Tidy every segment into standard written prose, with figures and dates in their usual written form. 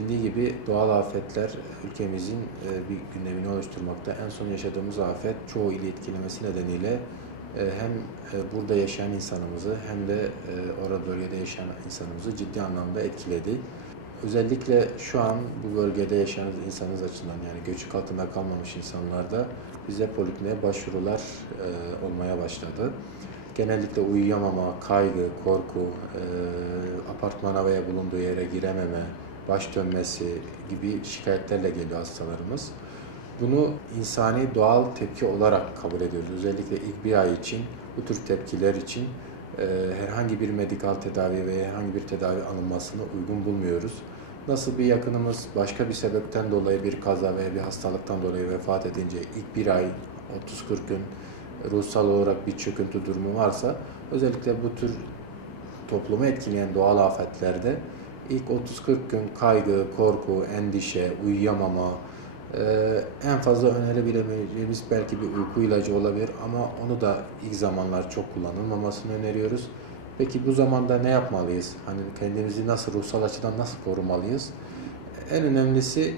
bilindiği gibi doğal afetler ülkemizin bir gündemini oluşturmakta. En son yaşadığımız afet çoğu ili etkilemesi nedeniyle hem burada yaşayan insanımızı hem de orada bölgede yaşayan insanımızı ciddi anlamda etkiledi. Özellikle şu an bu bölgede yaşayan insanımız açısından yani göçük altında kalmamış insanlarda bize polikliniğe başvurular olmaya başladı. Genellikle uyuyamama, kaygı, korku, apartmana veya bulunduğu yere girememe, baş dönmesi gibi şikayetlerle geliyor hastalarımız. Bunu insani doğal tepki olarak kabul ediyoruz. Özellikle ilk bir ay için bu tür tepkiler için herhangi bir medikal tedavi veya herhangi bir tedavi alınmasını uygun bulmuyoruz. Nasıl bir yakınımız başka bir sebepten dolayı bir kaza veya bir hastalıktan dolayı vefat edince ilk bir ay 30-40 gün ruhsal olarak bir çöküntü durumu varsa özellikle bu tür toplumu etkileyen doğal afetlerde ilk 30-40 gün kaygı, korku, endişe, uyuyamama, en fazla önerebileceğimiz belki bir uyku ilacı olabilir ama onu da ilk zamanlar çok kullanılmamasını öneriyoruz. Peki bu zamanda ne yapmalıyız? Hani kendimizi nasıl ruhsal açıdan nasıl korumalıyız? En önemlisi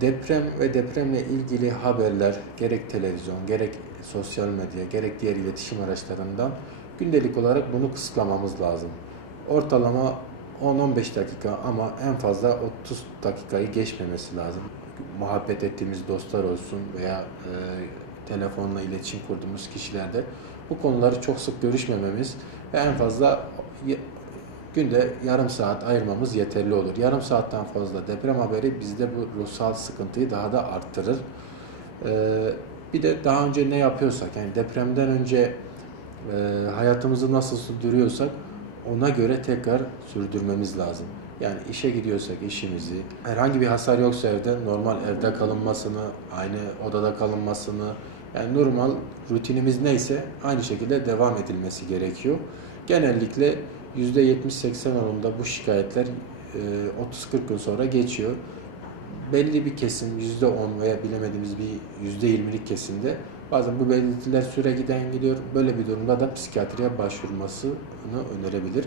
deprem ve depremle ilgili haberler gerek televizyon, gerek sosyal medya, gerek diğer iletişim araçlarından gündelik olarak bunu kısıtlamamız lazım. Ortalama 10-15 dakika ama en fazla 30 dakikayı geçmemesi lazım. Muhabbet ettiğimiz dostlar olsun veya telefonla iletişim kurduğumuz kişilerde bu konuları çok sık görüşmememiz ve en fazla günde yarım saat ayırmamız yeterli olur. Yarım saatten fazla deprem haberi bizde bu ruhsal sıkıntıyı daha da arttırır. Bir de daha önce ne yapıyorsak yani depremden önce hayatımızı nasıl sürdürüyorsak ona göre tekrar sürdürmemiz lazım. Yani işe gidiyorsak işimizi, herhangi bir hasar yoksa evde normal evde kalınmasını, aynı odada kalınmasını, yani normal rutinimiz neyse aynı şekilde devam edilmesi gerekiyor. Genellikle %70-80 oranında bu şikayetler 30-40 gün sonra geçiyor. Belli bir kesim %10 veya bilemediğimiz bir %20'lik kesimde bazen bu belirtiler süre giden gidiyor. Böyle bir durumda da psikiyatriye başvurmasını önerebilir.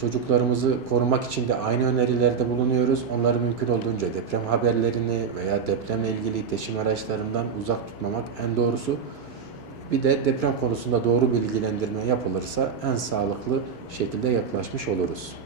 Çocuklarımızı korumak için de aynı önerilerde bulunuyoruz. Onları mümkün olduğunca deprem haberlerini veya depremle ilgili iletişim araçlarından uzak tutmamak en doğrusu. Bir de deprem konusunda doğru bilgilendirme yapılırsa en sağlıklı şekilde yaklaşmış oluruz.